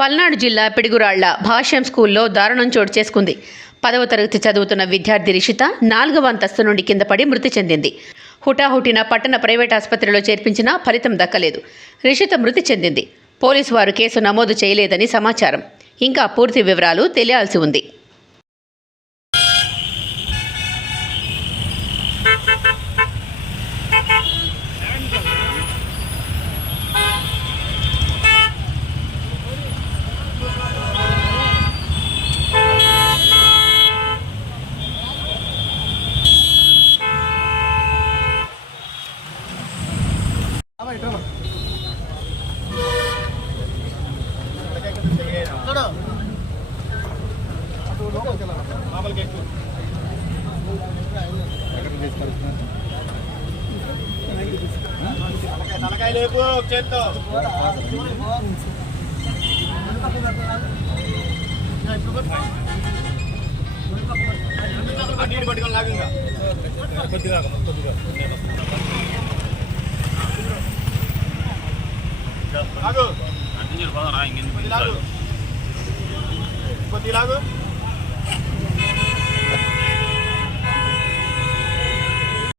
పల్నాడు జిల్లా పిడుగురాళ్ల భాష్యం స్కూల్లో దారుణం చోటు చేసుకుంది. 10వ తరగతి చదువుతున్న విద్యార్థి రిషిత 4వ అంతస్తు నుండి కింద పడి మృతి చెందింది. హుటాహుటిన పట్టణ ప్రైవేట్ ఆసుపత్రిలో చేర్పించినా ఫలితం దక్కలేదు. రిషిత మృతి చెందింది. పోలీసు వారు కేసు నమోదు చేయలేదని సమాచారం. ఇంకా పూర్తి వివరాలు తెలియాల్సి ఉంది. తలకాయ లేపు చేత్తో నీళ్ళు పట్టుకొని లాగంగా కొద్దిగా లాగు కొద్ది లాగు